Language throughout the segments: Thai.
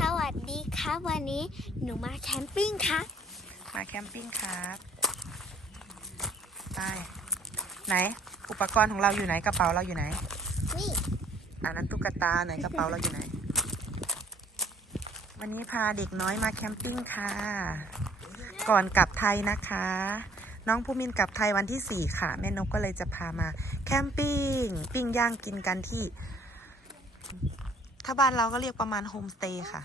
สวัสดีครับ วันนี้หนูมาแคมปิ้งครับมาแคมปิ้งครับไปไหน อุปกรณ์ของเราอยู่ไหนกระเป๋าเราอยู่ไหน นี่อันนั้นตุ๊กตาไหนกระเป๋าเราอยู่ไหน วันนี้พาเด็กน้อยมาแคมปิ้งค่ะ ก่อนกลับไทยนะคะ น้องภูมินกลับไทยวันที่สี่ค่ะ แม่นกก็เลยจะพามาแคมปิ้งปิ้งย่างกินกันที่ ถ้าบ้านเราก็เรียกประมาณโฮมสเตย์ค่ะ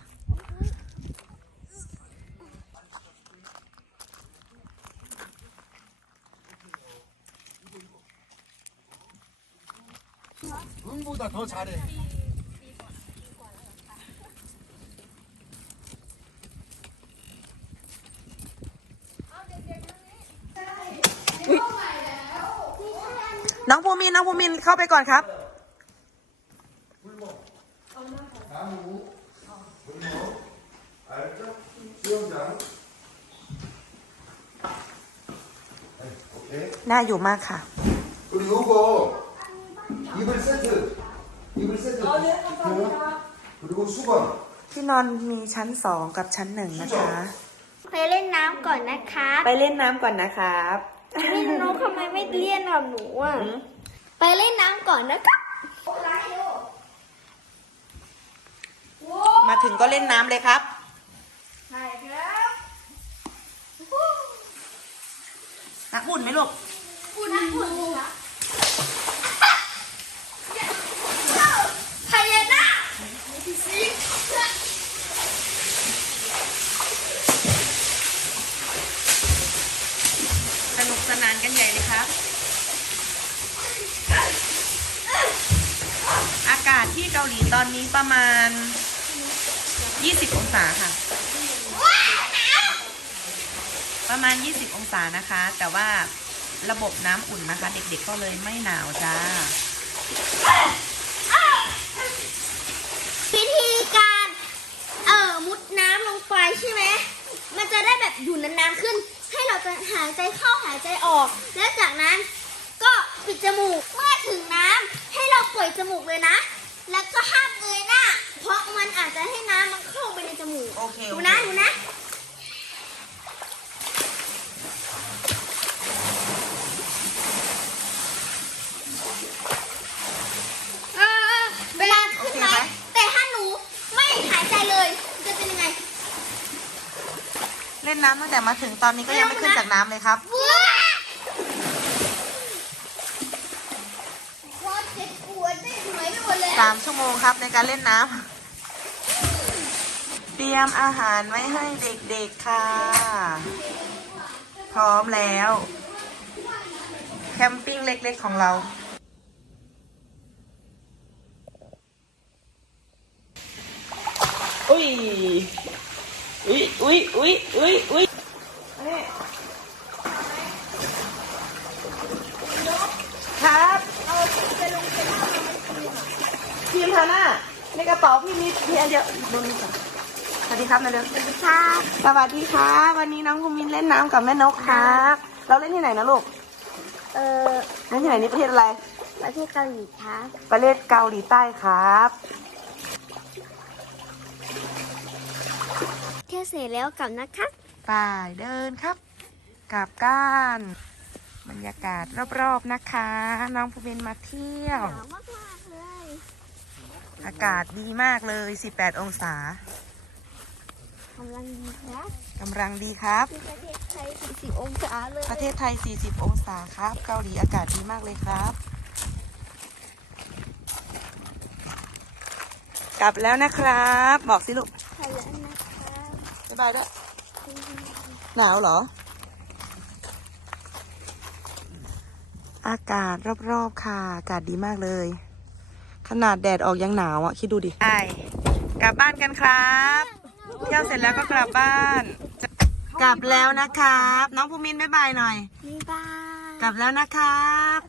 눈보다 더 잘해. 네. น้องภูมินน้องภูมินเข้าไปก่อนครับ 나무, 물목, 알죠? 수영장. 네, 오케이. น่าอยู่มากค่ะ 그리고 요거 이불 세트, 이불 세트. 그리고 수건. ที่นอนมีชั้นสองกับชั้นหนึ่งนะคะ ไปเล่นน้ำก่อนนะครับ ไปเล่นน้ำก่อนนะครับ พี่น้องทำไมไม่เลี่ยนกับหนูอ่ะ ไปเล่นน้ำก่อนนะครับ มาถึงก็เล่นน้ำเลยครับใช่ครับนักอุ่นไหมลูกคุณคุณครับใครเลยนะสนุกสนานกันใหญ่เลยครับอากาศที่เกาหลีตอนนี้ประมาณ 20 องศาค่ะ ประมาณ 20 องศานะคะ แต่ว่าระบบน้ำอุ่นนะคะ เด็กๆก็เลยไม่หนาวจ้าวิธีการเอ่อมุดน้ำลงไปใช่ไหมมันจะได้แบบอยู่นานๆขึ้น ให้เราจะหายใจเข้าหายใจออก แล้วจากนั้นก็ปิดจมูกเมื่อถึงน้ำให้เราปล่อยจมูกเลยนะ แล้วก็ห้ามเงยหน้า เพราะมันอาจจะให้น้ำ มันเข้าไปในจมูกโอเคดูโอเคนะดูนะเออเวลาขึ้นไหมแต่ถ้าหนูไม่หายใจเลยจะเป็นยังไงเล่นน้ำตั้งแต่มาถึงตอนนี้ก็ยังไม่ขึ้นจากน้ำเลยครับ ว้าโคตรเจ็บปวดได้หายไปหมดเลย สามชั่วโมงครับในการเล่นน้ำ เตรียมอาหารไว้ให้เด็กๆค่ะ พร้อมแล้ว แคมปิ้งเล็กๆของเรา อุ้ย อุ้ยอุ้ยอุ้ยอุ้ยอุ้ยนี่ครับทีมทาน่าในกระเป๋าพี่มีมีอันเดียวดูนี่ก่อน สวัสดีครับนาเร็วค่ะสวัสดีครับวันนี้น้องภูมินเล่นน้ำกับแม่นกครับ เราเล่นที่ไหนนะลูกเอ่อเล่นที่ไหนนี่ประเทศอะไร ประเทศเกาหลีครับประเทศเกาหลีใต้ครับเที่ยวเสร็จแล้วกลับนะคะไป่ายเดินครับกลับก้านบรรยากาศรอบๆนะคะ น้องภูมินมาเที่ยว หนาวมากๆเลย อากาศดีมากเลย 18 องศา กำลังดีครับกำลังดีครับที่ประเทศไทย 40 องศาเลย ประเทศไทย 40 องศาครับ เกาหลีอากาศดีมากเลยครับ กลับแล้วนะครับ บอกสิลูกไทยแล้วนะครับบ๊ายบายด้วย หนาวเหรอ อากาศรอบๆค่ะ อากาศดีมากเลย ขนาดแดดออกยังหนาวอะ คิดดูดิใช่กลับบ้านกันครับ เที่ยวเสร็จแล้วก็กลับบ้าน กลับแล้วนะครับ น้องภูมินบ๊ายบายหน่อย บ๊ายบาย กลับแล้วนะครับ